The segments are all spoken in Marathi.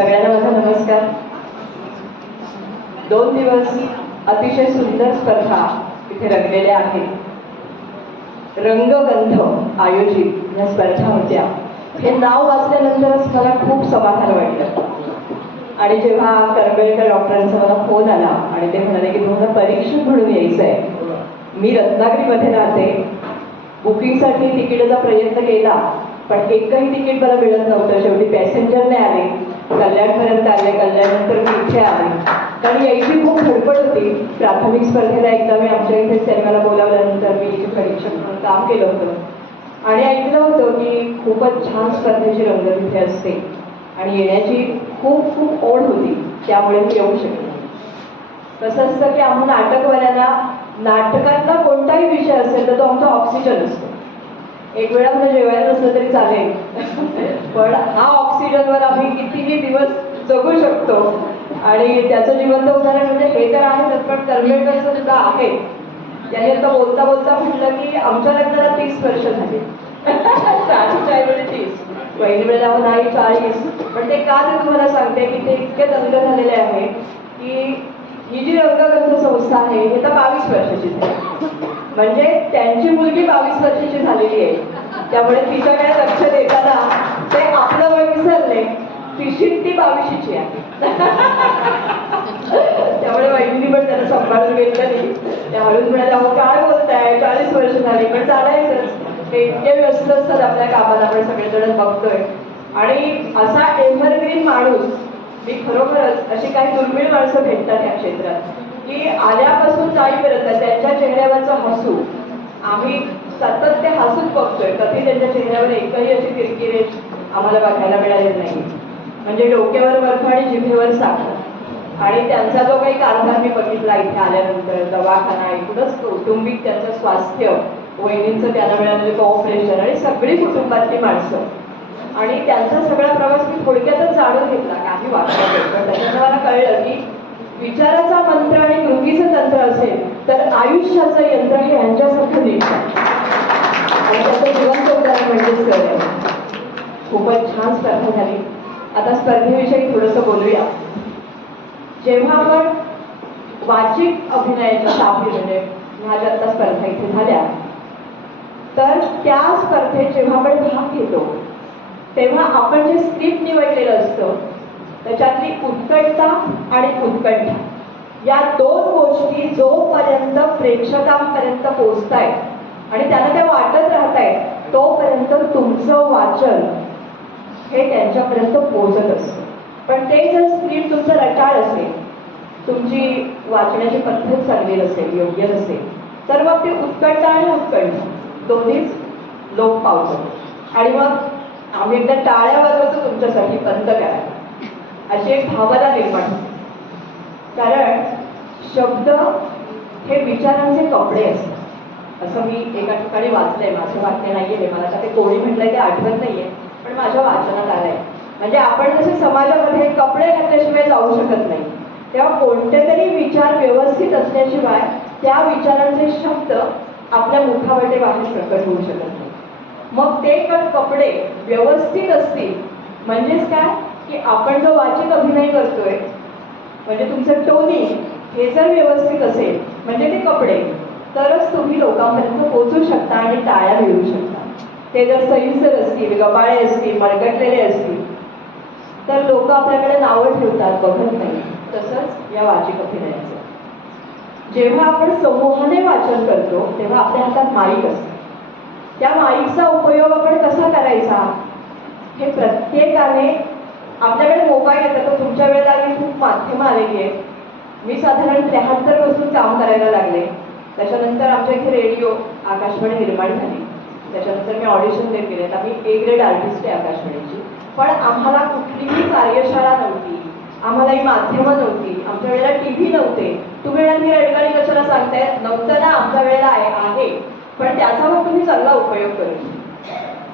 सगळ्यांना माझा नमस्कार. दोन दिवस अतिशय सुंदर स्पर्धा इथे रंगलेल्या आहेत. रंगगंध आयोजित या स्पर्धा होत्या. हे नाव वाचल्यानंतरच मला खूप समाधान वाटलं. आणि जेव्हा करबेळकर डॉक्टरांचा मला फोन आला आणि ते म्हणाले की तुम्हाला परीक्षक म्हणून यायचं आहे मी रत्नागिरीमध्ये राहते. बुकिंगसाठी तिकिटाचा प्रयत्न केला पण एकही तिकीट मला मिळत नव्हतं. शेवटी पॅसेंजर नाही आले. कल्याणपर्यंत आले कल्याणनंतर मी इथे आले. कारण यायची खूप धडपड होती. प्राथमिक स्पर्धेला एकदा मी आमच्या इथे सिनेमाला बोलावल्यानंतर मी इथे परीक्षक म्हणून काम केलं होतं. आणि ऐकलं होतं की खूपच छान स्पर्धेची रंग तिथे असते. आणि येण्याची खूप खूप ओढ होती. त्यामुळे मी येऊ शकले कसं असतं की आम्ही नाटकवाल्यांना नाटकातला कोणताही विषय असेल तर तो आमचा ऑक्सिजन असतो. एक वेळा मला जेवायला नसलं तरी चालेल. पण हा ऑक्सिजनवर आम्ही कितीही दिवस जगू शकतो. आणि त्याचं जिवंत उदाहरण म्हणजे हे तर आहेच पण कर्मेकरचं सुद्धा आहे. त्याने आता बोलता बोलता म्हटलं की आमच्या लग्नाला तीस वर्ष झाली. ऐवजी तीस. पहिली वेळेला नाही चाळीस. पण ते का ते तुम्हाला सांगते की ते इतके दंग झालेले आहे की ही जी रंगगंध संस्था आहे ही तर बावीस वर्षाची म्हणजे त्यांची मुलगी बावीस वर्षाची झालेली आहे. त्यामुळे तिच्याकडे लक्ष देताना ते आपलं वय विसरले. तिशी ती बावीशीची आहे. त्यामुळे वहिनी पण त्याला सांभाळून घेतलं नाही. म्हणाले अहो काय बोलताय? चाळीस वर्ष झाली पण चालायचंच. ते इतके व्यस्त असतात आपल्या कामाला आपण सगळेजण बघतोय. आणि असा एव्हरग्रीन माणूस मी खरोखरच अशी काही दुर्मिळ माणसं भेटतात या क्षेत्रात. की आल्यापासून जाईपर्यंत त्यांच्या चेहऱ्यावरचा हसू आम्ही सतत ते हसून बघतोय. कधी त्यांच्या चेहऱ्यावर एकही अशी किरकिरे आम्हाला बघायला मिळाली नाही म्हणजे डोक्यावर बर्फ आणि जिभेवर साखर. आणि त्यांचा जो काही कारभार मी बघितला इथे आल्यानंतर दवाखाना एकूणच कौटुंबिक त्यांचं स्वास्थ्य वहिनींचं त्यांना मिळालेलं कॉपरेशन आणि सगळी कुटुंबातली माणसं. आणि त्यांचा सगळा प्रवास मी थोडक्यातच जाणून घेतला. काही वाचला पण त्याच्यानं मला कळलं की विचाराचा मंत्र आणि कृतीचं तंत्र असेल तर आयुष्याचं यंत्र हे यांच्यासारखं निघतं जीवन उदाहरण खूपच छान स्पर्धा झाली. आता स्पर्धेविषयी थोडंसं बोलूया. जेव्हा आपण वाचिक अभिनयाच्या साखळी म्हणजे ह्या ज्या आता स्पर्धा इथे झाल्या तर त्या स्पर्धेत जेव्हा आपण भाग घेतो तेव्हा आपण जे स्क्रिप्ट निवडलेलं असतं त्याच्यातली उत्कटता आणि उत्कंठा या दोन गोष्टी जोपर्यंत प्रेक्षकांपर्यंत पोचतायत आणि त्यांना त्या वाटत राहतायत तोपर्यंत तुमचं वाचन हे त्यांच्यापर्यंत पोहोचत असतं. पण ते जर स्क्रीन तुमचं रटाळ असेल तुमची वाचण्याची पद्धत चांगली नसेल योग्य नसेल तर मग ते उत्कंठ आणि उत्कंठ दोन्हीच लोक पावतात. आणि मग आम्ही एकदा टाळ्या वाजवतो तुमच्यासाठी बंद करा अशी एक भावना निर्माण होते. कारण शब्द हे विचारांचे कपडे असतात. असं मी एका ठिकाणी वाचलंय. माझं वाक्य नाही आहे मला आता ते कोणी म्हटलंय ते आठवत नाहीये. पण माझ्या वाचनात आलंय. म्हणजे आपण जसे समाजामध्ये कपडे घातल्याशिवाय जाऊ शकत नाही तेव्हा कोणते तरी विचार व्यवस्थित असल्याशिवाय त्या विचारांचे शब्द आपल्या मुखावाटे बाहेर प्रकट होऊ शकत नाही. मग ते पण कपडे व्यवस्थित असतील. म्हणजेच काय? की आपण जो वाचिक अभिनय करतोय म्हणजे तुमचं टोनी हे जर व्यवस्थित असेल म्हणजे ते कपडे तरच तुम्ही लोकांपर्यंत पोचू शकता आणि टाळ्या मिळवू शकता. ते जर सैलसर असतील गबाळे असतील मरकटलेले असतील तर लोक आपल्याकडे नावं ठेवतात बघत नाही. तसंच या वाचिक अभिनयाचं. जेव्हा आपण समूहाने वाचन करतो तेव्हा आपल्या हातात माईक असतं. त्या माईकचा उपयोग आपण कसा करायचा? हे प्रत्येकाने आपल्याकडे मोबाईल येतात तर तुमच्या वेळेला आम्ही खूप माध्यमं आलेली आहेत. मी साधारण त्र्याहत्तरपासून काम करायला लागले. त्याच्यानंतर आमच्या इथे रेडिओ आकाशवाणी निर्माण झाली. त्याच्यानंतर मी ऑडिशन देत गेले आता मी ए ग्रेड आर्टिस्ट आहे आकाशवाणीची. पण आम्हाला कुठलीही कार्यशाळा नव्हती. आम्हाला ही माध्यमं नव्हती. आमच्या वेळेला टी व्ही नव्हते. तुम्ही मी रेडगाडी कशाला सांगताय? नव्हतं ना आमच्या वेळेला आहे आहे. पण त्याचा मग तुम्ही चांगला उपयोग करू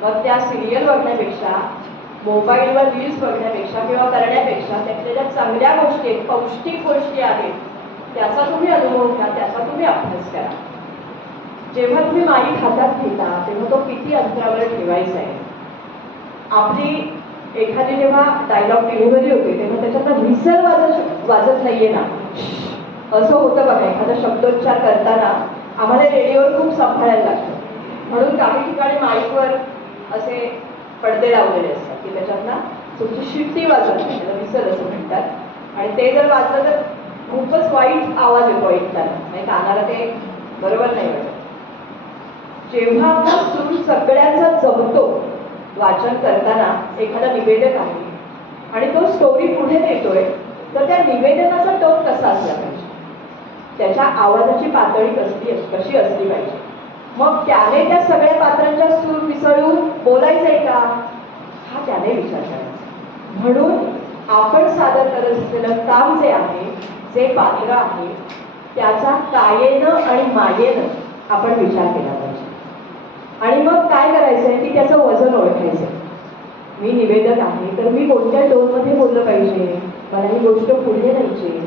मग त्या सिरियल बघण्यापेक्षा मोबाईलवर रील्स बघण्यापेक्षा किंवा करण्यापेक्षा त्यातल्या ज्या चांगल्या गोष्टी आहेत पौष्टिक गोष्टी आहेत त्याचा तुम्ही अनुभव घ्या त्याचा तुम्ही अभ्यास करा. जेव्हा तुम्ही माईक हातात घेता तेव्हा तो किती अंतरावर ठेवायचा आहे. आपली एखादी जेव्हा डायलॉग डिलिव्हरी होते तेव्हा त्याच्यात व्हिसल वाजत वाजत नाहीये ना. असं होतं बघा एखादा शब्दोच्चार करताना आम्हाला रेडिओवर खूप सांभाळायला लागतं. म्हणून काही ठिकाणी माईकवर असे पडदे लावलेले असतात की त्याच्यातनं तुमची शिट्टी वाजत नाही त्याला विसर असं म्हणतात. आणि ते जर वाजलं तर खूपच वाईट आवाज येतो ऐकताना. म्हणजे कानाला ते बरोबर नाही वाटत. जेव्हा आपला सूर सगळ्यांचा जमतो वाचन करताना एखादा निवेदक आहे आणि तो स्टोरी पुढे नेतोय तर त्या निवेदनाचा टोन कसा असला पाहिजे? त्याच्या आवाजाची पातळी कसली कशी असली पाहिजे? मग त्याने त्या सगळ्या पात्रांच्या सूर मिसळून बोलायचंय का? हा त्याने विचार करायचा. म्हणून आपण सादर करत असलेलं काम जे आहे जे पात्र आहे त्याचा कायेनं आणि मायेनं आपण विचार केला पाहिजे. आणि मग काय करायचंय की त्याचं वजन ओळखायचं मी निवेदक आहे तर मी कोणत्या टोनमध्ये बोललं पाहिजे? मला ही गोष्ट पुढे न्यायची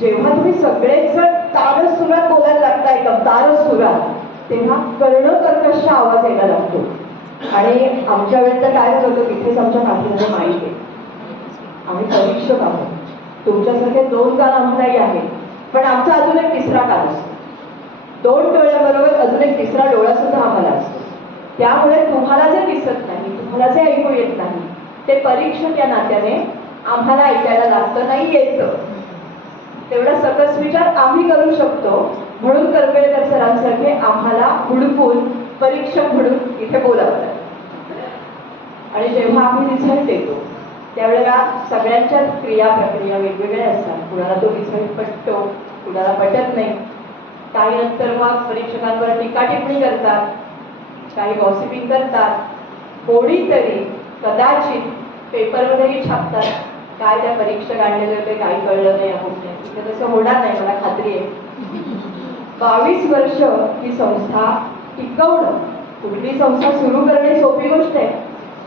जेव्हा तुम्ही सगळेच तारच सुरात बोलायला लागताय एकदम तारच सुरात तेव्हा कर्ण कर्कश आवाज यायला लागतो. आणि आमच्या वेळेत तर काय होतं तिथेच आमच्या पाठीमध्ये माईक आहे. आम्ही परीक्षक आहोत. तुमच्यासारखे दोन काल आम्हालाही आहेत पण आमचा अजून एक तिसरा काल असतो. दोन डोळ्याबरोबर अजून एक तिसरा डोळा सुद्धा आम्हाला असतो. त्यामुळे तुम्हाला जे दिसत नाही तुम्हाला जे ऐकू येत नाही ते परीक्षक या नात्याने आम्हाला ऐकायला लागतं नाही येतं. तेवढा सकस विचार आम्ही करू शकतो. म्हणून करपेळकर सरांसारखे आम्हाला हुडकून परीक्षक म्हणून इथे बोलावतात. आणि जेव्हा आम्ही रिझल्ट देतो त्यावेळेला सगळ्यांच्या क्रिया प्रक्रिया वेगवेगळ्या असतात. कुणाला तो रिझल्ट पटतो कुणाला पटत नाही. काही नंतर मग परीक्षकांवर टीका टिप्पणी करतात काही गॉसिपिंग करतात. कोणीतरी कदाचित पेपरमध्येही छापतात काय त्या परीक्षक आणलेले होते काही कळलं नाही आपण नाही तसं होणार नाही मला खात्री आहे. बावीस वर्ष ही संस्था टिकवणं. कुठली संस्था सुरू करणे सोपी गोष्ट आहे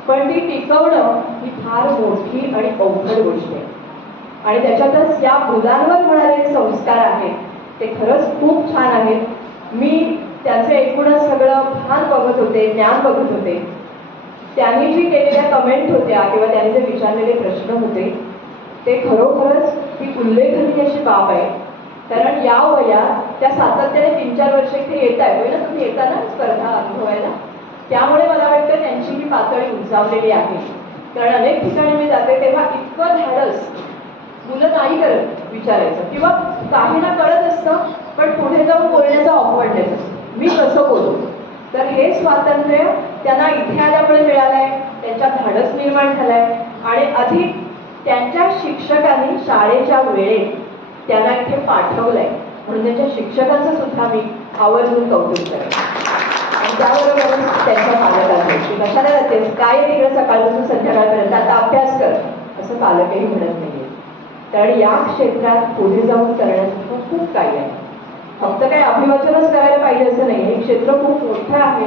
पण ती टिकवणं ही फार मोठी आणि अवघड गोष्ट आहे. आणि त्याच्यातच या मुलांवर होणारे संस्कार आहेत ते खरंच खूप छान आहेत. मी त्याचे एकूणच सगळं भान बघत होते ज्ञान बघत होते. त्यांनी जी केलेल्या कमेंट होत्या किंवा त्यांनी जे विचारलेले प्रश्न होते ते खरोखरच ही उल्लेखनीय अशी बाब आहे. कारण या वयात त्या सातत्याने तीन चार वर्ष इथे येत आहे होईल ना? तुम्ही येताना स्पर्धा अनुभवायला? त्यामुळे मला वाटतं त्यांची ही पातळी उंचावलेली आहे. कारण अनेक ठिकाणी मी जाते तेव्हा इतकं धाडस. मुलं नाही करत विचारायचं. किंवा काही ना कळत असतं पण पुढे जाऊन बोलण्याचा ऑफवर्डनेस असतो मी कसं बोलू तर हे स्वातंत्र्य त्यांना इथे आल्यामुळे मिळालंय त्यांच्यात धाडस निर्माण झालंय. आणि अधिक त्यांच्या शिक्षकांनी शाळेच्या वेळेत त्यांना इथे पाठवलंय. म्हणून त्यांच्या शिक्षकांचं सुद्धा मी आवर्जून कौतुक करेन. आणि त्याबरोबरच त्यांच्या पालकांचं की कशाला जातेस काय आहे तिकडे सकाळपासून संध्याकाळपर्यंत आता अभ्यास कर असं पालकही म्हणत नाहीये. कारण या क्षेत्रात पुढे जाऊन करण्यासारखं खूप काही आहे. फक्त काही अभिवाचनच करायला पाहिजे असं नाही. हे क्षेत्र खूप मोठं आहे.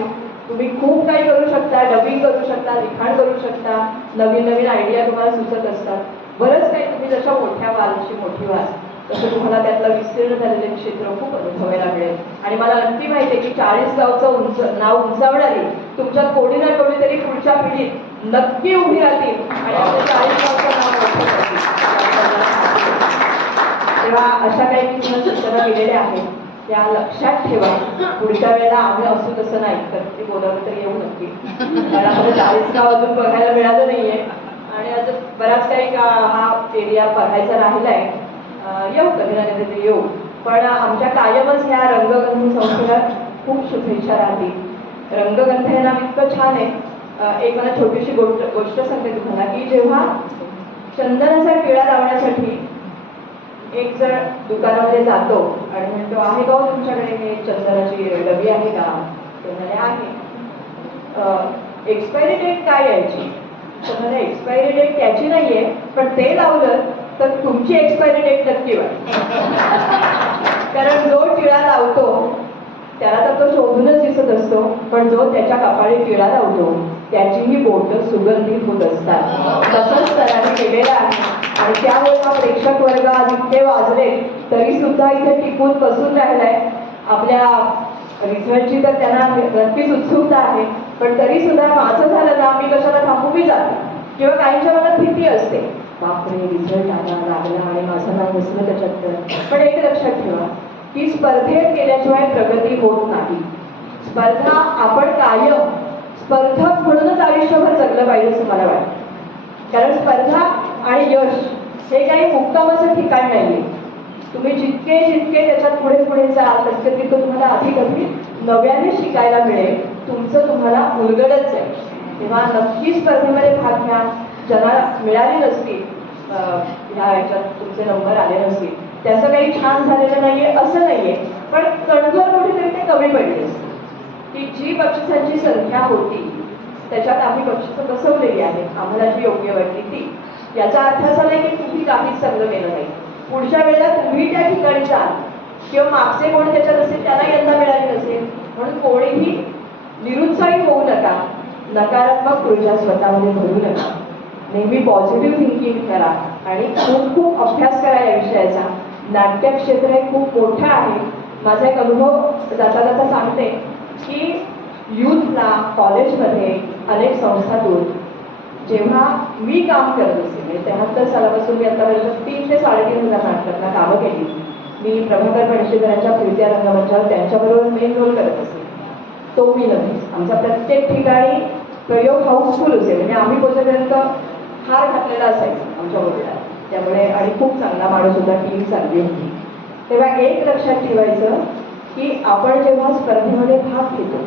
तुम्ही खूप काही करू शकता डबिंग करू शकता लिखाण करू शकता नवीन नवीन आयडिया तुम्हाला सुचत असतात. बरंच काही तुम्ही जशा मोठ्या व्हाल मोठी वाच तसं तुम्हाला त्यातलं विस्तीर्ण झालेलं क्षेत्र खूप अनुभवायला मिळेल. आणि मला नक्की माहिती आहे की चाळीस गावचं उंच नाव उंचावणारी तुमच्यात कोणी ना कोणी तरी पुढच्या पिढीत नक्की उभी राहतील. आणि आपल्या चाळीस गावचं नाव तेव्हा अशा काही सूचना दिलेल्या आहेत. त्या लक्षात ठेवा. पुढच्या वेळेला आम्ही असू तसं नाही. तर ते बोलावलं तर येऊ नक्की. कारण आम्हाला चाळीस गाव अजून बघायला मिळालं नाहीये. आणि अजून बराच काही का हा एरिया बघायचा राहिलाय. आहे येऊ कधी ना कधी येऊ? पण आमच्या कायमच ह्या रंगगंध संस्थेला खूप शुभेच्छा राहतील. रंगगंध हे नाव इतकं छान आहे. एक मला छोटीशी गोष्ट गोष्ट सांगते तुम्हाला की जेव्हा चंदनाचा टिळा लावण्यासाठी एक जण दुकानामध्ये जातो आणि म्हणतो आहे का हो तुमच्याकडे हे चंदनाची डबी आहे का? म्हणाले आहे. एक्सपायरी डेट काय यायची? तर म्हणे एक्सपायरी डेट त्याची नाहीये पण ते लावलं तर तुमची एक्सपायरी डेट नक्की वाट कारण जो टिळा लावतो त्याला तर तो शोधूनच दिसत असतो पण जो त्याच्या कपाळी टिळा लावतो त्याचीही बोट सुगंधित होत असतात. तसंच सरांनी केलेलं आहे. आणि त्यामुळे हा प्रेक्षक वर्ग आज इतके वाजले तरी सुद्धा इथे टिकून बसून राहिलाय. आपल्या रिझल्टची तर त्यांना नक्कीच उत्सुकता आहे पण तरी सुद्धा माझं झालं ना मी कशाला थांबू मी जाते? किंवा काहींच्या मनात भीती असते. बापरे रिझल्ट आला लागला आणि माझं नाव बसलं त्याच्यात पण एक लक्षात ठेवा की स्पर्धेत गेल्याशिवाय प्रगती होत नाही. स्पर्धा आपण कायम स्पर्धक म्हणूनच आयुष्यभर जगलं पाहिजे असं मला वाटतं. कारण स्पर्धा आणि यश हे काही मुक्कामाचं ठिकाण नाहीये. तुम्ही जितके जितके त्याच्यात पुढे पुढे जाल तितके तितकं तुम्हाला अधिक अधिक नव्याने शिकायला मिळेल. तुमचं तुम्हाला उलगडच आहे तेव्हा नक्की स्पर्धेमध्ये भाग घ्या. ज्यांना मिळाली नसतील ह्या ह्याच्यात तुमचे नंबर आले नसतील त्याचं काही छान झालेलं नाहीये असं नाहीये. पण कणभर कुठेतरी ते कमी पडले. असते की जी बक्षिसांची संख्या होती त्याच्यात आम्ही बक्षिसं बसवलेली आहेत. आम्हाला जी योग्य वाटली ती. याचा अर्थ असा नाही की तुम्ही काहीच चांगलं केलं नाही. पुढच्या वेळेला तुम्ही त्या ठिकाणी जाल. किंवा मागचे कोण त्याच्यात असेल त्याला यंदा मिळाली नसेल. म्हणून कोणीही निरुत्साही होऊ नका. नकारात्मक ऊर्जा स्वतःमध्ये भरू नका. नेहमी पॉझिटिव्ह थिंकिंग करा आणि खूप खूप अभ्यास करा या विषयाचा. नाट्य क्षेत्र हे खूप मोठं आहे. माझा एक अनुभव जाता जाता सांगते की युथला कॉलेजमध्ये अनेक संस्थातून जेव्हा मी काम करत असे म्हणजे तेहत्तर सालापासून मी आतापर्यंत तीन ते साडेतीन हजार नाटकांना कामं केली. मी प्रभाकर फणशीकरांच्या फिरत्या रंगमंचावर त्यांच्याबरोबर मेन रोल करत असे. तो मी नक्कीच आमचा प्रत्येक ठिकाणी प्रयोग हाऊसफुल असेल म्हणजे आम्ही पोचेपर्यंत हार घातलेला असायचा आमच्या बोलण्यात त्यामुळे आणि खूप चांगला माणूस होता टीम चांगली होती. तेव्हा एक लक्षात ठेवायचं की आपण जेव्हा स्पर्धेमध्ये भाग घेतो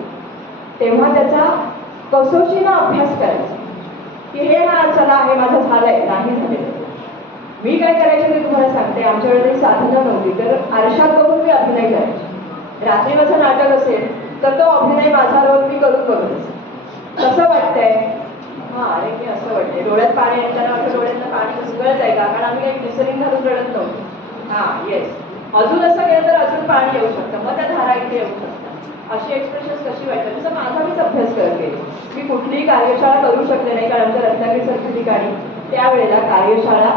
तेव्हा त्याचा कसोशीनं अभ्यास करायचा. की हे ना चला हे माझं झालंय. नाही झालेलं मी काय करायचे ते तुम्हाला सांगते. आमच्या वेळेला साधनं नव्हती तर आरशात बघून मी अभिनय करायचे. रात्री माझं नाटक असेल तर तो अभिनय माझा रोज मी करून बघत असेल. कसं वाटतंय? हा अरे असं वाटते डोळ्यात पाणी येताना वाटतं डोळ्यातलं पाणी सगळंच आहे का कारण आम्ही काही ग्लिसरीन घालून रडत नव्हतो. हा येस अजून असं केलं तर अजून पाणी येऊ शकतं. मग त्या धारा इथे येऊ शकतात. अशी एक्सप्रेशन कशी वाटतात? तसं माझा मीच अभ्यास करते. मी कुठलीही कार्यशाळा करू शकले नाही कारण आमच्या रत्नागिरीसारख्या ठिकाणी त्यावेळेला कार्यशाळा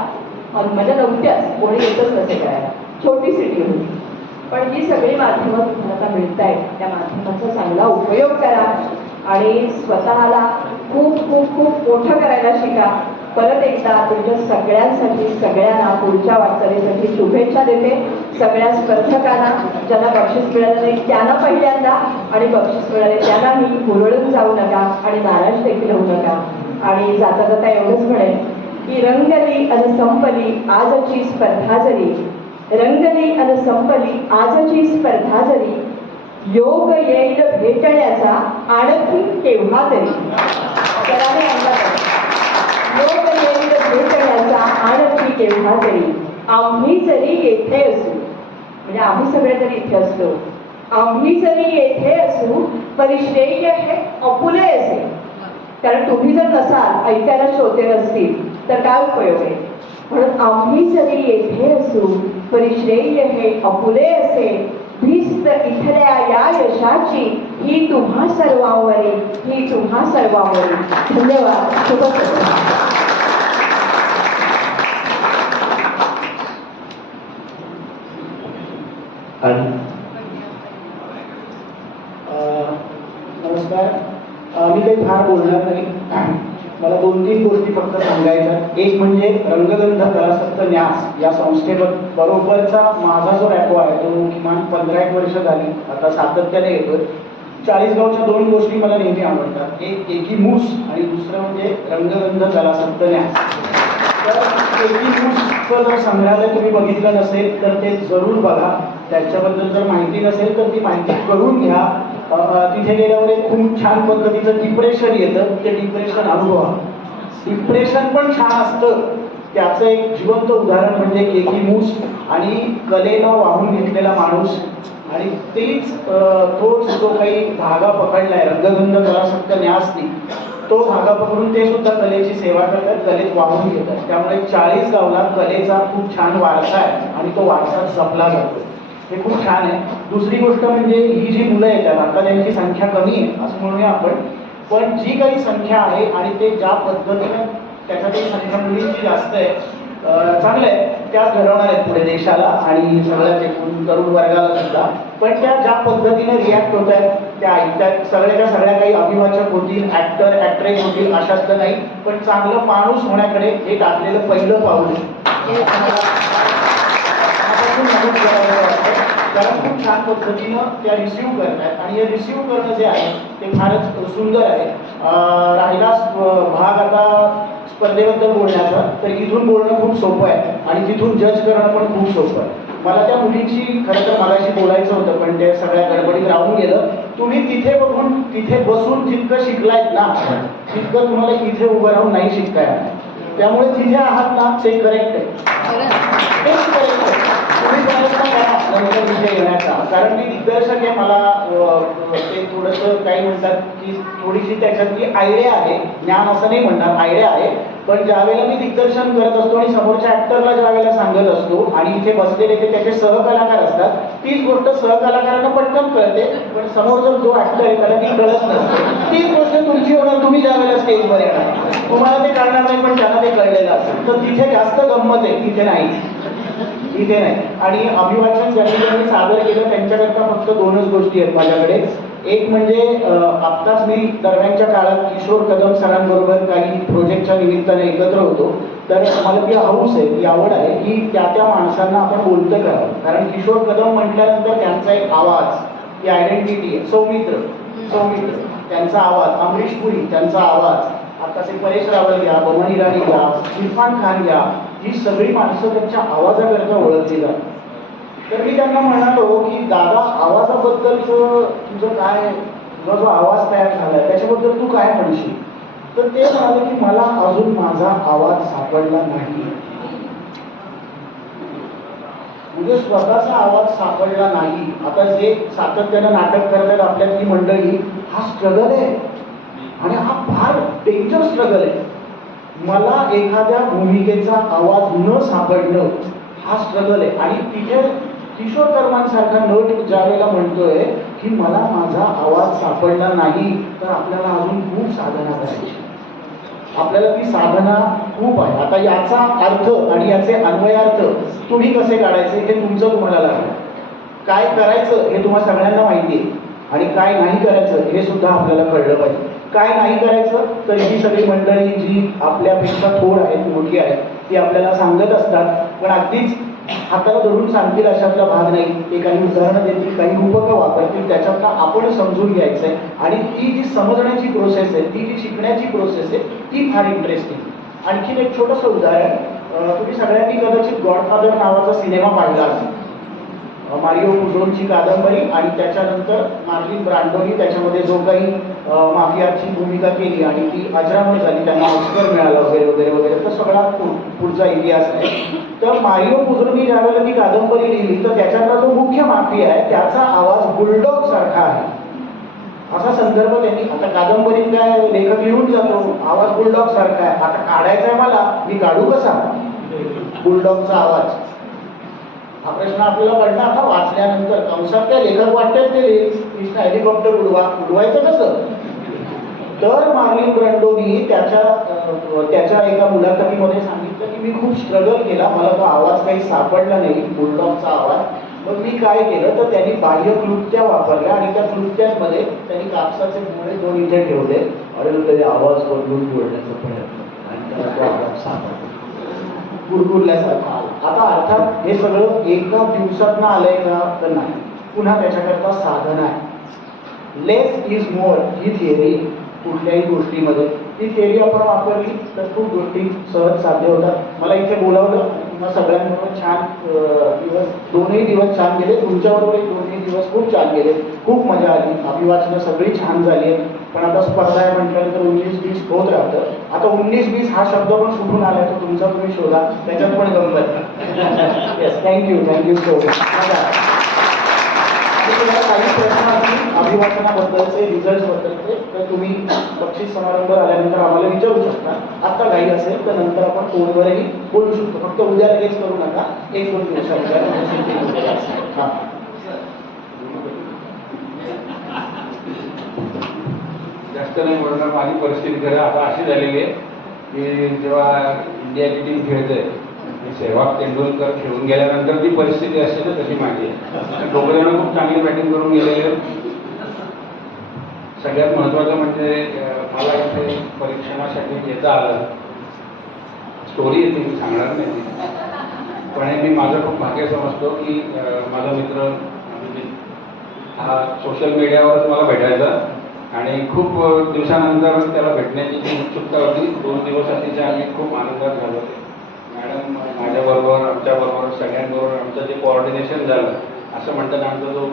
म्हणजे नव्हत्याच. कोणी येतच नसे करायला. छोटी सिटी होती. पण ही सगळी माध्यमं तुम्हाला आता मिळत आहेत त्या माध्यमांचा चांगला उपयोग करा. आणि स्वतःला खूप खूप खूप मोठं करायला शिका. परत एकदा तुमच्या सगळ्यांसाठी सगळ्यांना पुढच्या वाटचालीसाठी शुभेच्छा देते. सगळ्या स्पर्धकांना ज्यांना बक्षीस मिळालं नाही त्यांना पहिल्यांदा आणि बक्षीस मिळाले त्यांना मी हुरळून जाऊ नका आणि नाराज देखील होऊ नका. आणि जाता जाता एवढंच म्हणेन की रंगली अन संपली आजची स्पर्धा जरी रंगली अन संपली आजची स्पर्धा जरी योग येईल भेटण्याचा आणखी केव्हा तरी. आणखी केव्हा तरी आम्ही जरी येथे असू म्हणजे आम्ही सगळे जरी इथे असलो आम्ही जरी येथे असू परिश्रेय हे अपुले असेल. कारण तुम्ही जर नसाल ऐकायला श्रोते नसतील तर काय उपयोग आहे? म्हणून आम्ही जरी येथे असू परिश्रेय हे अपुले असे। भिस्त इथल्या या यशाची, ही तुम्हा सर्वांवरी, ही तुम्हा सर्वांवरी। धन्यवाद। शुभ नमस्कार. मी काही फार बोलणार नाही. मला दोन तीन गोष्टी फक्त सांगायच्या एक म्हणजे रंगगंध कलासक्त न्यास या संस्थेवर बरोबरचा माझा जो रॅपो आहे तो किमान पंधरा एक वर्ष झाली. आता सातत्याने येतोय. चाळीसगावच्या दोन गोष्टी मला नेहमी आवडतात. एक एकी मूस आणि दुसरं म्हणजे रंगगंध कलासक्त न्यास. तर एकी मूसचं जर संग्रहालय तुम्ही बघितलं नसेल तर ते जरूर बघा. त्याच्याबद्दल जर माहिती नसेल तर ती माहिती करून घ्या. तिथे गेल्यावर एक खूप छान पद्धतीचं डिप्रेशन येतं. ते डिप्रेशन अनुभवा. डिप्रेशन पण छान असतं. त्याचं एक जिवंत उदाहरण म्हणजे केकी मूस आणि कलेला वाहून घेतलेला माणूस. आणि तेच तोच जो काही धागा पकडलाय रंगगंध कलासक्त न्यासनी तो धागा पकडून ते सुद्धा कलेची सेवा करतात कलेत वाहून घेतात. त्यामुळे चाळीस गावला कलेचा खूप छान वारसा आहे आणि तो वारसा जपला जातो. हे खूप छान आहे. दुसरी गोष्ट म्हणजे ही जी मुलं येतात आता त्यांची संख्या कमी आहे असं म्हणूया आपण. पण जी काही संख्या आहे आणि ते ज्या पद्धतीनं त्याच्यातील संख्या मुलींची जास्त आहे चांगलं आहे त्याच घडवणार आहेत पुढे देशाला आणि सगळ्याच एकूण तरुण वर्गाला सुद्धा. पण त्या ज्या पद्धतीने रिॲक्ट होत आहेत त्या ऐकतात सगळ्याच्या सगळ्या काही अभिवाचक होतील ऍक्टर ऍक्ट्रेस होतील अशाच तर नाही. पण चांगलं माणूस होण्याकडे हे टाकलेलं पहिलं पाऊल आहे. मदत करायला कारण खूप छान पद्धतीनं त्या रिसिव्ह करतात आणि हे रिसिव्ह करणं जे आहे ते फारच सुंदर आहे राहिला भाग आता स्पर्धेबद्दल बोलण्याचा तर इथून बोलणं खूप सोपं आहे आणि तिथून जज करणं पण खूप सोपं आहे. मला त्या मुलीची खरं तर मगाशी बोलायचं होतं पण ते सगळ्या गडबडीत राहून गेलं तुम्ही तिथे बघून तिथे बसून जितकं शिकलायत ना तितकं तुम्हाला इथे उभं राहून नाही शिकता येणार. त्यामुळे तिथे आहात ना ते करेक्ट आहे तेच करेक्ट आहे. तुम्ही प्रयत्न करा नंतर घेण्याचा कारण मी दिग्दर्शक आहे मला ते थोडंसं काही म्हणतात की थोडीशी त्याच्यातली आयडिया आहे ज्ञान असं नाही म्हणणार आयडिया आहे. पण ज्यावेळेला मी दिग्दर्शन करत असतो आणि समोरच्या ऍक्टरला ज्या वेळेला सांगत असतो आणि इथे बसलेले ते त्याचे सहकलाकार असतात तीच गोष्ट सहकलाकारांना पटकन कळते. पण समोर जर जो ऍक्टर आहे त्याला ती कळत नसते. तीच गोष्ट तुमची होणार तुम्ही ज्या वेळेला स्टेजवर येणार. तुम्हाला ते कळणार नाही पण त्यांना ते कळलेलं असेल. तर तिथे जास्त गंमत आहे तिथे नाही. इथे नाही आणि अभिवाचन ज्यांनी ज्यांनी सादर केलं त्यांच्याकरता फक्त दोनच गोष्टी आहेत माझ्याकडे. एक म्हणजे आत्ताच मी दरम्यानच्या काळात किशोर कदम सरांबरोबर काही प्रोजेक्टच्या निमित्ताने एकत्र होतो. तर मला ती हाऊस आहे ती आवड आहे की त्या त्या माणसांना आपण बोलतं करावं कारण किशोर कदम म्हटल्यानंतर त्यांचा एक आवाज ती आयडेंटिटी आहे. सौमित्र सौमित्र. त्यांचा आवाज अमरीश पुरी त्यांचा आवाज. आताचे परेश रावल घ्या बमन इराणी घ्या इरफान खान घ्या ही सगळी माणसं त्यांच्या आवाजाकरता ओळखली जातात. तर मी त्यांना म्हणालो की दादा आवाजाबद्दलचं तुझं काय तुझा जो आवाज तयार झालाय त्याच्याबद्दल तू काय म्हणशील? तर ते म्हणाले की मला अजून माझा आवाज सापडला नाही. म्हणजे स्वतःचा आवाज सापडला नाही. आता जे सातत्यानं नाटक करतात आपल्यातली मंडळी हा स्ट्रगल आहे. आणि हा फार डेंजर स्ट्रगल आहे. मला एखाद्या भूमिकेचा आवाज न सापडणं हा स्ट्रगल आहे. आणि तिथे किशोर कर्मांसारखा नट ज्या वेळेला म्हणतोय की मला माझा आवाज सापडला नाही तर आपल्याला अजून खूप साधना करायची. आपल्याला ती साधना खूप आहे. आता याचा अर्थ आणि याचे अन्वयार्थ तुम्ही कसे काढायचे हे तुमचं तुम्हाला लागलं काय करायचं हे तुम्हाला सगळ्यांना माहिती आहे. आणि काय नाही करायचं हे सुद्धा आपल्याला कळलं पाहिजे. काय नाही करायचं तर ही सगळी मंडळी जी आपल्यापेक्षा थोड आहेत मोठी आहेत ती आपल्याला सांगत असतात. पण अगदीच हाताला धरून सांगतील अशातला भाग नाही. ते काही उदाहरणं देतील काही उपकं वापरतील त्याच्यातला आपण समजून घ्यायचं आहे आणि ती जी समजण्याची प्रोसेस आहे ती जी शिकण्याची प्रोसेस आहे ती फार इंटरेस्टिंग आणखीन एक छोटंसं उदाहरण तुम्ही सगळ्यांनी कदाचित गॉडफादर नावाचा सिनेमा पाहिला असेल. मारिओ पुझोनची कादंबरी आणि त्याच्यानंतर मार्लिन ब्रांडोनी त्याच्यामध्ये जो काही माफियाची भूमिका केली आणि ती अजरामर झाली. त्यांना ऑस्कर मिळाला वगैरे वगैरे वगैरे. तर सगळा पुढचा इतिहास आहे. तर मारिओ पुझोनी ज्यावेळेला ती कादंबरी लिहिली तर त्याच्यातला जो मुख्य माफिया आहे त्याचा आवाज बुलडॉग सारखा आहे. असा संदर्भ त्यांनी आता कादंबरीत काय लेखक लिहून जातो आवाज बुलडॉग सारखा आहे. आता काढायचा आहे मला मी काढू कसा? बुलडॉगचा आवाज. हा प्रश्न आपल्याला पडला आता वाचल्यानंतर. कंसात त्या लेखक वाटतात ते? कृष्ण हेलिकॉप्टर उडवा. उडवायचं कसं? तर मार्लिन ब्रँडोनी त्याच्या त्याच्या एका मुलाखतीमध्ये सांगितलं की मी खूप स्ट्रगल केला. मला तो आवाज काही सापडला नाही बुलडॉगचा आवाज. मग मी काय केलं? तर त्यांनी बाह्य क्लुप्त्या वापरल्या आणि त्या क्लुप्त्यांमध्ये त्यांनी कापसाचे मुळे दोन इथे ठेवले. आणि मग त्याने आवाज बदलून बोलण्याचा प्रयत्न. आणि त्याला तो आवाज सापडला. गुरगुरल्यासारखा आला. आता अर्थात हे सगळं एका दिवसात आलंय का? तर नाही. पुन्हा त्याच्याकरता साधन आहे. लेस इज मोर ही थिअरी कुठल्याही गोष्टीमध्ये. ती थेरी आपण वापरली तर खूप गोष्टी सहज साध्य होतात. मला इथे बोलावलं किंवा सगळ्यांबरोबर छान दिवस दोनही दिवस छान गेले. तुमच्याबरोबर दोनही दिवस खूप छान गेले. खूप मजा आली. अभिवाचनं सगळी छान झाली. आहेत पण आता स्पर्धा आहे म्हटल्यानंतर उन्नीस बीस होत राहतं. आता उन्नीस बीस हा शब्द पण कुठून आला तो तुमचा तुम्ही शोधा. त्याच्यात पण गंमत. Yes thank you thank you so much तुम्हाला काही प्रश्न असतील अभिवाचनाबद्दलचे रिझल्ट बद्दलचे तर तुम्ही बक्षीस समारंभ आल्यानंतर आम्हाला विचारू शकता. आत्ता काही असेल तर नंतर आपण फोनवरही बोलू शकतो. फक्त उद्या लगेच करू नका. एक दोन दिवसात. हां. जास्त नाही म्हणणार माझी परिस्थिती खरं आता अशी झालेली आहे की जेव्हा इंडियाची टीम खेळते सेहवाग तेंडुलकर खेळून गेल्यानंतर ती परिस्थिती असते ना तशी माहिती आहे दोघं खूप चांगली बॅटिंग करून गेलेले सगळ्यात महत्त्वाचं म्हणजे मला इथे परीक्षणासाठी येता आलं स्टोरी येते मी सांगणार नाही ती. पण हे मी माझं खूप भाग्य समजतो की माझा मित्र म्हणजे, हा सोशल मीडियावरच मला भेटायचा आणि खूप दिवसानंतर त्याला भेटण्याची जी उत्सुकता होती दोन दिवस आधीच्या आम्ही खूप आनंदात झालो होते मॅडम माझ्याबरोबर आमच्याबरोबर सगळ्यांबरोबर आमचं जे कोऑर्डिनेशन झालं असं म्हणतात आमचा जो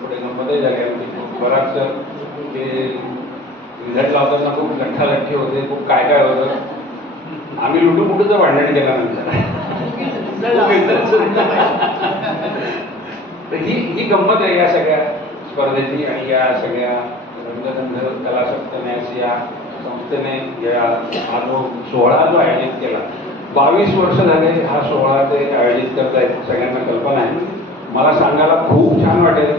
पुढे गंमतही झाली आमची बराच ते रिझल्ट लावताना खूप लठ्ठालठ्ठी होते खूप काय काय होतं. आम्ही लुटू कुठूचं भांडण केल्यानंतर. तर ही ही गंमत आहे या सगळ्या स्पर्धेची आणि या सगळ्या रंगगंध कला सप्तन्यास या संस्थेने या हा जो सोहळा जो आयोजित केला बावीस वर्ष झाले हा सोहळा ते आयोजित करतायत सगळ्यांना कल्पना आहे. मला सांगायला खूप छान वाटेल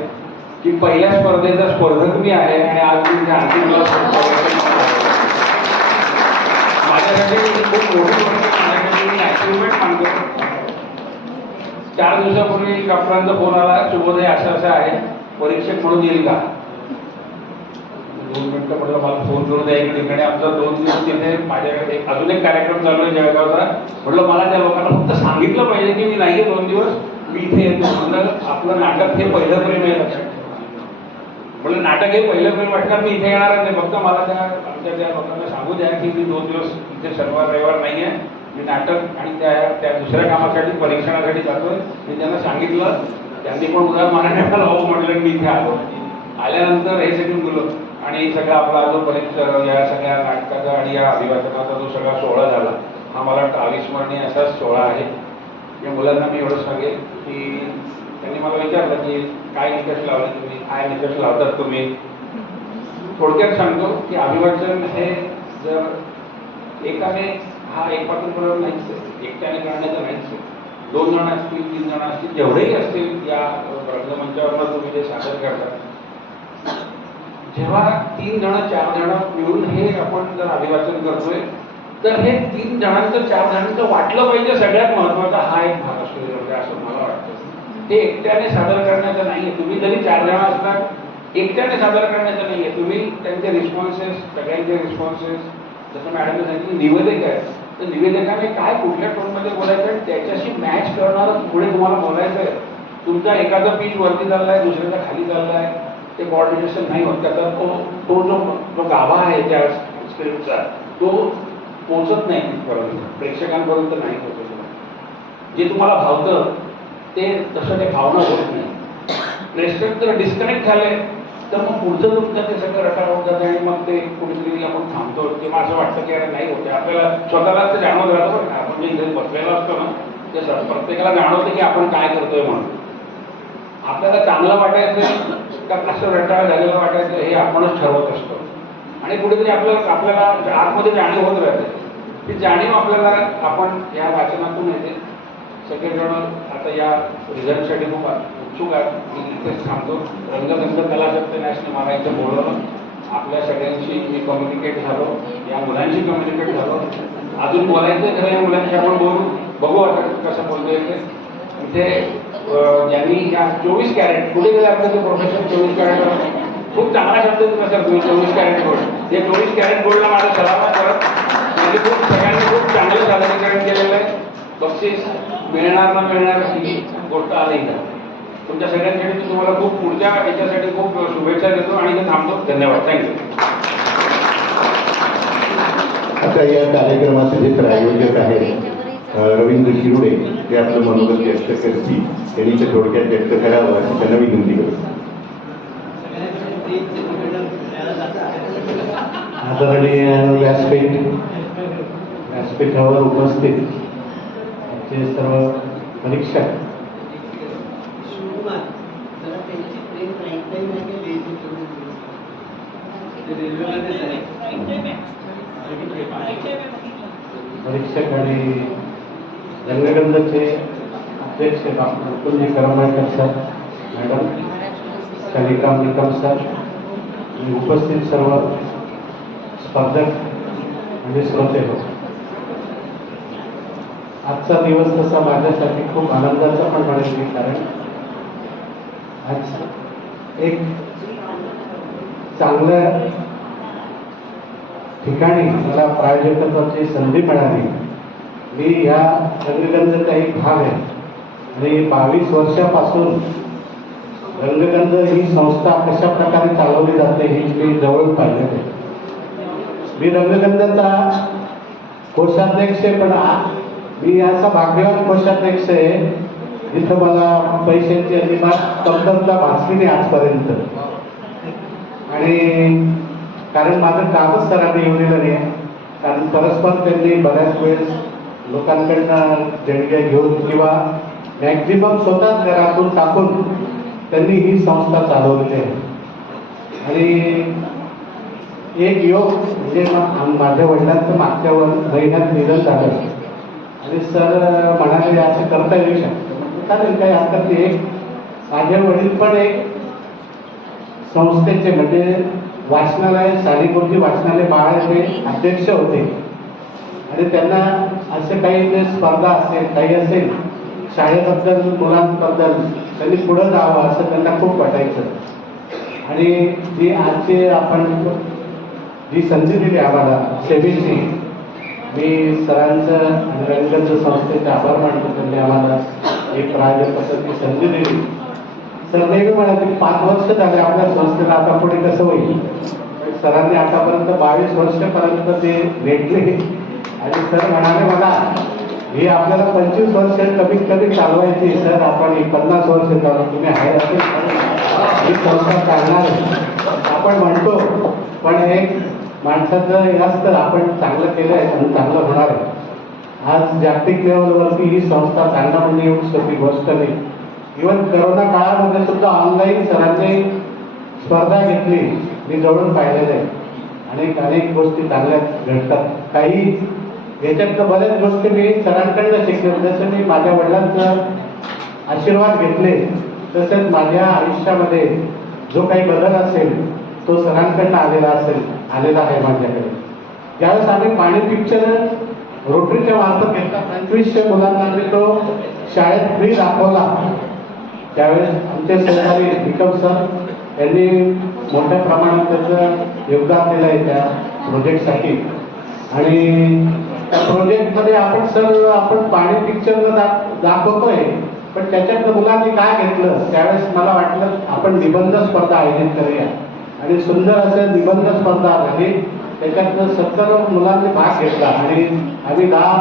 की पहिल्या स्पर्धेचा स्पर्धक मी आहे आणि आज मी त्या माझ्यासाठी खूप मोठी अचिव्हमेंट मानतो चार दिवसापूर्वी डॉक्टरांचा फोन आला शुभोदय असं असं आहे. परीक्षक म्हणून येईल का? दोन मिनिटं म्हटलं मला फोन करून द्या इकडे इकडे आमचा दोन दिवस तिथे माझ्याकडे एक अजून एक कार्यक्रम चालू आहे जळगावचा म्हटलं मला त्या लोकांना फक्त सांगितलं पाहिजे की मी नाही दोन दिवस मी इथे येतो. म्हणलं आपलं नाटक हे पहिलं प्रेम आहे. म्हटलं नाटक हे पहिलं प्रेम वाटणार मी इथे येणार नाही. फक्त मला त्या आमच्या त्या लोकांना सांगू द्या की मी दोन दिवस इथे शनिवार रविवार नाही आहे मी नाटक आणि त्या त्या दुसऱ्या कामासाठी परीक्षणासाठी जातोय. मी त्यांना सांगितलं. त्यांनी पण उद्या मनाने मला हो म्हटलं मी इथे आलो आल्यानंतर हे सगळी मुलं आणि सगळा आपला जो परीक्षा या सगळ्या नाटकाचा आणि या अभिवाचनाचा जो सगळा सोहळा झाला हा मला अविस्मरणीय असाच सोहळा आहे. या मुलांना मी एवढं सांगेल की त्यांनी मला विचारलं की काय निकष लावले तुम्ही काय निकष लावतात तुम्ही? थोडक्यात सांगतो की अभिवाचन हे जर एकाने हा एक पात्र नाहीच आहे. एकट्याने करण्याचं नाहीच आहे. दोन जण असतील तीन जण असतील जेवढेही असतील या रंगमंचावर तुम्ही ते सादर करतात जेव्हा तीन जण चार जण मिळून हे आपण जर अभिवाचन करतोय तर हे तीन जणांचं चार जणांचं वाटलं पाहिजे सगळ्यात महत्त्वाचा हा एक भाग असतो म्हणजे असं मला वाटतं. ते एकट्याने सादर करण्याचं नाहीये. तुम्ही जरी चार जण असतात एकट्याने सादर करण्याचं नाहीये. तुम्ही त्यांचे रिस्पॉन्सेस सगळ्यांचे रिस्पॉन्सेस जसं मॅडमने सांगितलं निवेदक आहे तर निवेदकाने काय कुठल्या टोनमध्ये बोलायचं आहे त्याच्याशी मॅच करणारच पुढे तुम्हाला बोलायचं आहे. तुमचा एखादा पीच वरती चाललाय दुसऱ्याचा खाली चाललाय. ते कॉर्डिनेशन नाही होत. त्याचा तो तो जो जो गाभा आहे त्या स्क्रिप्टचा तो पोचत नाही तिथपर्यंत प्रेक्षकांपर्यंत नाही पोचत. जे तुम्हाला भावतं ते तसं ते भावना होत नाही. प्रेक्षक जर डिस्कनेक्ट झाले तर मग पुढचं तुमचं ते सगळं रटाळ होत जाते आणि मग ते कुठेतरी आपण थांबतो किंवा असं वाटतं की अरे नाही होते आपल्याला स्वतःला ते जाणवत राहतं आपण जे इथे बसलेलं असतो ना ते प्रत्येकाला जाणवतं की आपण काय करतोय म्हणून. आपल्याला चांगलं वाटायचं का कसं रटाळ झालेलं वाटायचं हे आपणच ठरवत असतो. आणि कुठेतरी आपल्याला आपल्याला आतमध्ये जाणीव होत राहते. ती जाणीव आपल्याला आपण या वाचनातून येते. सगळेजण आता या रिझल्टसाठी खूप उत्सुक आहेत. मी इथेच थांबतो. रंगरंग कला सप्तन्यासने मला मारायचं बोलवलं. आपल्या सगळ्यांशी मी कम्युनिकेट झालो. या मुलांशी कम्युनिकेट झालो. अजून बोलायचं खरं या मुलांशी आपण बोलू. बघू आता कसं बोलतोय ते. इथे ज्यांनी या चोवीस कॅरेट कुठे गेले आपलं ते प्रोफेशन चोवीस कॅरेट खूप चांगला शब्द तुम्ही सर तुम्ही चोवीस कॅरेट गोल्ड हे चोवीस कॅरेट गोल्डला माझा सलाम करत परत म्हणजे खूप सगळ्यांनी खूप चांगलं सादरीकरण केलेलं आहे. बक्षीस मिळणार ना मिळणार ही गोष्ट आली इथं. तुमच्या सगळ्यांसाठी मी तुम्हाला खूप पुढच्या याच्यासाठी खूप शुभेच्छा देतो आणि इथे थांबतो. धन्यवाद. थँक्यू आता या कार्यक्रमाचे जे प्रायोजक आहेत रवींद्र शिरुडे ते आपलं मनोगत व्यक्त करतील. त्यांनी ते थोडक्यात व्यक्त करावं अशी त्यांना विनंती करतो आदरणीय व्यासपीठ व्यासपीठावर उपस्थित आमचे सर्व परीक्षक. परीक्षक आणि रंगगंधचे अध्यक्ष doctor Mukunji Karambalkar sir madam Kalikam Nikam sir आणि उपस्थित सर्व स्पर्धक म्हणजे श्रोते हो. आजचा दिवस तसा माझ्यासाठी खूप आनंदाचा पण म्हणेल मी कारण आज एक चांगल्या ठिकाणी मला प्रायोजकत्वाची संधी मिळाली. मी या रंगगंधचा एक भाग आहे. आणि बावीस वर्षापासून रंगगंध ही संस्था कशा प्रकारे चालवली जाते ही मी जवळ पाहिलेलं आहे. मी रंगगंधाचा कोषाध्यक्ष आहे पण मी याचा भाग्यवान कोषाध्यक्ष आहे. जिथं मला पैशांची अजिबात कमतरता भासली नाही आजपर्यंत. आणि कारण माझं कामच सरांनी येऊन दिलं नाही. कारण परस्पर त्यांनी बऱ्याच वेळेस लोकांकडनं देणग्या घेऊन किंवा मॅक्झिमम स्वतःच घरातून टाकून त्यांनी ही संस्था चालवली आहे. आणि एक योग म्हणजे माझ्या वडिलांचं मागच्या महिन्यात निधन झालं. आणि सर म्हणाले असं करता येऊ शकतं. चालेल काही हरकत नाही. एक माझे वडील पण एक संस्थेचे म्हणजे वाचनालय सालीपूरची वाचनालय बाळाचे अध्यक्ष होते. आणि त्यांना असे काही जे स्पर्धा असेल काही असेल शाळेबद्दल मुलांबद्दल त्यांनी पुढं जावं असं त्यांना खूप वाटायचं. आणि जी आजचे आपण जी संधी दिली आम्हाला सेबीची मी सरांचं आणि रंगगंध संस्थेचे आभार मानतो त्यांनी आम्हाला एक प्रायोजकत्वाची संधी दिली. सर नेहमी म्हणाले पाच वर्ष झाले आपल्या संस्थेला आता पुढे कसं होईल? सरांनी आतापर्यंत बावीस वर्षपर्यंत ते भेटले. आणि सर म्हणाले मला हे आपल्याला पंचवीस वर्ष कमीत कमी चालवायची सर. आपण ही पन्नास वर्ष चालू तुम्ही आहे ही संस्था चालणार आपण म्हणतो पण एक माणसाचं हे असतं आपण चांगलं केलं आहे आणि चांगलं होणार आहे. आज जागतिक लेवलवरती ही संस्था चांगला म्हणजे येऊ सोपी गोष्ट नाही. इवन करोना काळामध्ये सुद्धा ऑनलाईन सरांनी स्पर्धा घेतली मी जवळून पाहिलेलं आहे. अनेक अनेक गोष्टी चांगल्या घडतात. काही याच्यातनं बऱ्याच गोष्टी मी सरांकडनं शिकले. जसं मी माझ्या वडिलांचा आशीर्वाद घेतले तसेच माझ्या आयुष्यामध्ये जो काही बदल असेल तो सरांकडनं आलेला असेल आलेला आहे माझ्याकडे. ज्यावेळेस आम्ही पाणी पिक्चर रोटरीच्या मार्फत घेतला. पंचवीसशे मुलांना आम्ही तो शाळेत फ्री दाखवला. त्यावेळेस आमचे सहकारी निकम सर त्यांनी मोठ्या प्रमाणात त्याचं योगदान दिलं आहे त्या प्रोजेक्टसाठी आणि त्या प्रोजेक्टमध्ये आपण सर आपण पाणी पिक्चरनं दा दाखवतोय पण त्याच्यातलं मुलांनी काय घेतलं त्यावेळेस मला वाटलं आपण निबंध स्पर्धा आयोजित करूया. आणि सुंदर असं निबंध स्पर्धा झाली. त्याच्यातनं सत्तर मुलांनी भाग घेतला. आणि आम्ही दहा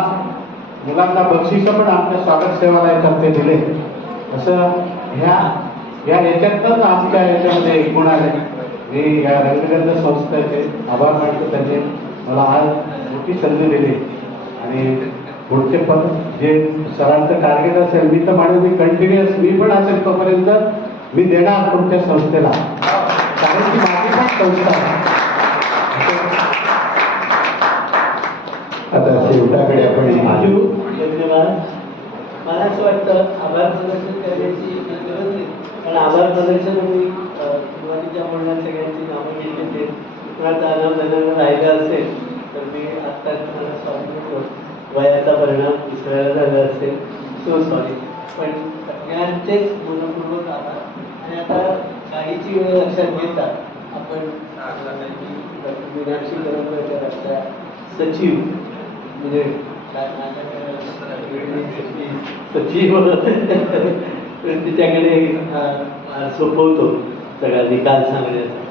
मुलांना बक्षिसं पण आमच्या स्वागत सेवालयातर्फे दिले. असं ह्या या याच्यातनंच आमच्या याच्यामध्ये गुण आले. मी या रंगगंध संस्थेचे आभार मानतो त्यांनी. मला आज मोठी संधी दिली. आणि पुढचे पण जे सरांचं टार्गेट असेल मी तर म्हणेन मी कंटिन्युअस मी पण असेल तोपर्यंत मी देणार तुमच्या संस्थेला. कारण की माझी पण संस्था. आता शेवटाकडे आपण धन्यवाद. मला असं वाटतं आभार प्रदर्शन करण्याची गरज नाही. पण आभार प्रदर्शन मी सुरुवातीच्या बोलण्यात सगळ्यांची नावं घेतली ते कुणाचा नाव जणांना राहिलं असेल तर मी आत्ताच मला सॉरी म्हणतो. वयाचा परिणाम विसरायला झाला असेल. सो सॉरी पण सगळ्यांचेच मनपूर्वक आभार. आणि आता काहीची वेळ लक्षात घेता आपण मीनाक्षी करमरकर आपल्या सचिव म्हणजे सचिव. तिच्याकडे अ, अ, सोपवतो सगळा निकाल सांगण्याचा